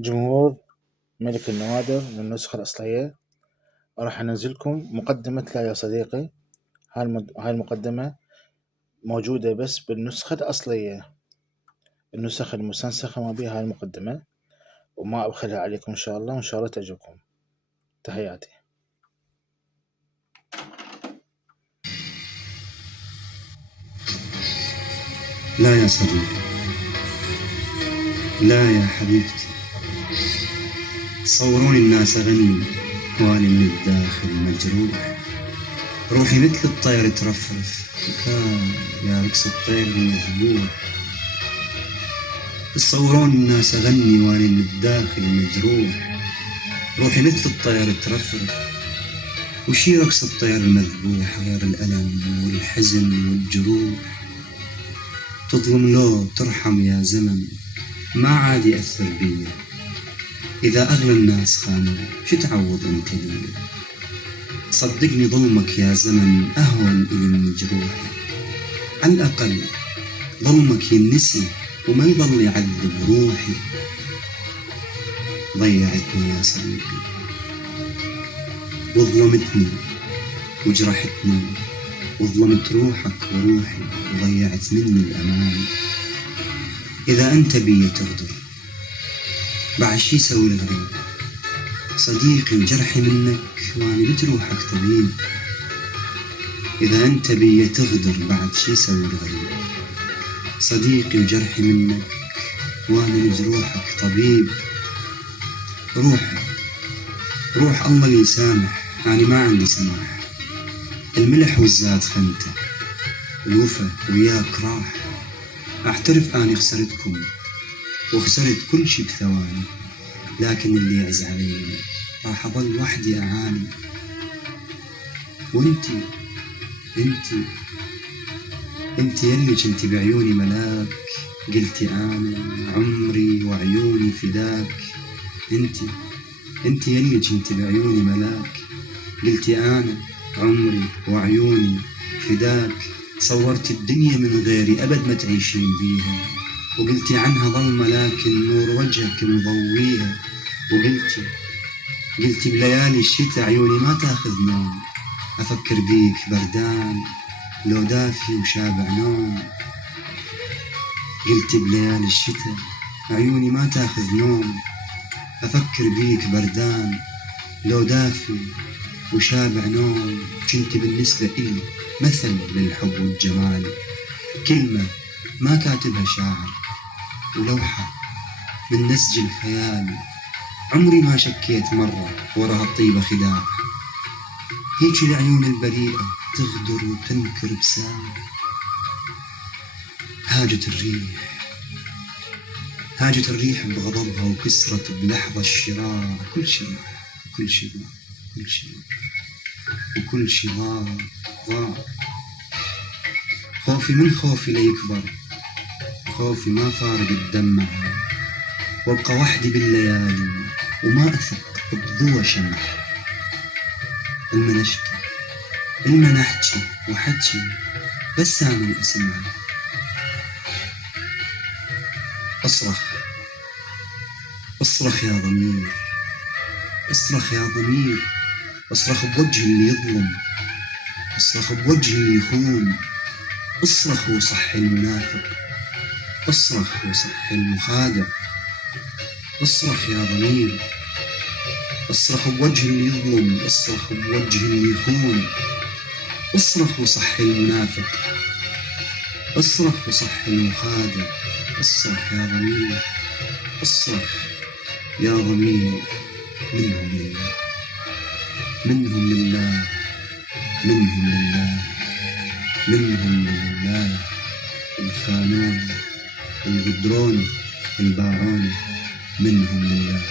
جمهور ملك النوادر من النسخة الأصلية، راح أنزلكم مقدمة لا يا صديقي. هاي المقدمة موجودة بس بالنسخة الأصلية، النسخ المستنسخة ما بيها هاي المقدمة، وما أبخلها عليكم إن شاء الله، وإن شاء الله تعجبكم. تحياتي. لا يا صديقي، لا يا حبيبتي، صوروني الناس أغني وأنا من الداخل مجروح، روحي مثل الطير ترفرف يا رقص الطير المذبوح. صوروني الناس أغني وأنا من الداخل مجروح، روحي مثل الطير ترفرف، وشي رقص الطير المذبوح غير الألم والحزن والجروح. تظلم لو ترحم يا زمن ما عاد يأثر بيا، إذا أغلى الناس خانوا شو تعوض أنت لي؟ صدقني ظلمك يا زمن أهون إلي من جروحي، على الأقل ظلمك ينسي وما يظل يعذب روحي. ضيعتني يا صديقي وظلمتني وجرحتني، وظلمت روحك وروحي وضيعت مني الأمان. إذا أنت بي تغدر بعد شي سوي الغريب؟ صديقي وجرحي منك واني بجروحك طبيب. إذا أنت بي تغدر بعد شي سوي الغريب؟ صديقي وجرحي منك واني بجروحك طبيب. روح الله يسامح، أنا ما عندي سماح، الملح والزاد خنته، الوفا وياك راح. أعترف أني خسرتكم وخسرت كل شي بثواني، لكن اللي يعز علي راح أظل وحدي أعاني. وانتي يلي كنتي بعيوني ملاك، قلتي أنا عمري وعيوني فداك. انتي يلي كنتي بعيوني ملاك، قلتي أنا عمري وعيوني فداك. صورت الدنيا من غيري أبد ما تعيشين بيها، وقلتي عنها ظلمة لكن نور وجهك مضويها. قلتي بليالي الشتاء عيوني ما تاخذ نوم، أفكر بيك بردان لو دافي وشابع نوم. قلتي بليالي الشتاء عيوني ما تاخذ نوم، أفكر بيك بردان لو دافي وشابع نوم. كنتي بالنسبة إلي مثل للحب والجمال، كلمة ما كاتبها شاعر ولوحة من نسج الخيال. عمري ما شكيت مرة وراها الطيبة خداع، هيك العيون البريئة تغدر وتنكر بساعة. هاجت الريح بغضبها وكسرت بلحظة الشراع كل شي وكل شي ضاع. خوفي من خوفي ليكبر، خوفي ما فارق الدمع، وابقى وحدي بالليالي وما أثق بضوى شمع. إلما نحكي وحكي بس أنا أسمع. أصرخ يا ضمير، أصرخ بوجه اللي يظلم، أصرخ بوجه اللي يخون. أصرخ وصح المنافق، أصرخ وصح المخادع. أصرخ يا ضمير، أصرخ بوجه اللي يظلم، أصرخ بوجه اللي يخون. أصرخ وصح المنافق، أصرخ وصح المخادع. أصرخ يا ضمير، أصرخ يا ضمير. منهم لله الخانون الغدرون الباعون، منهم لله.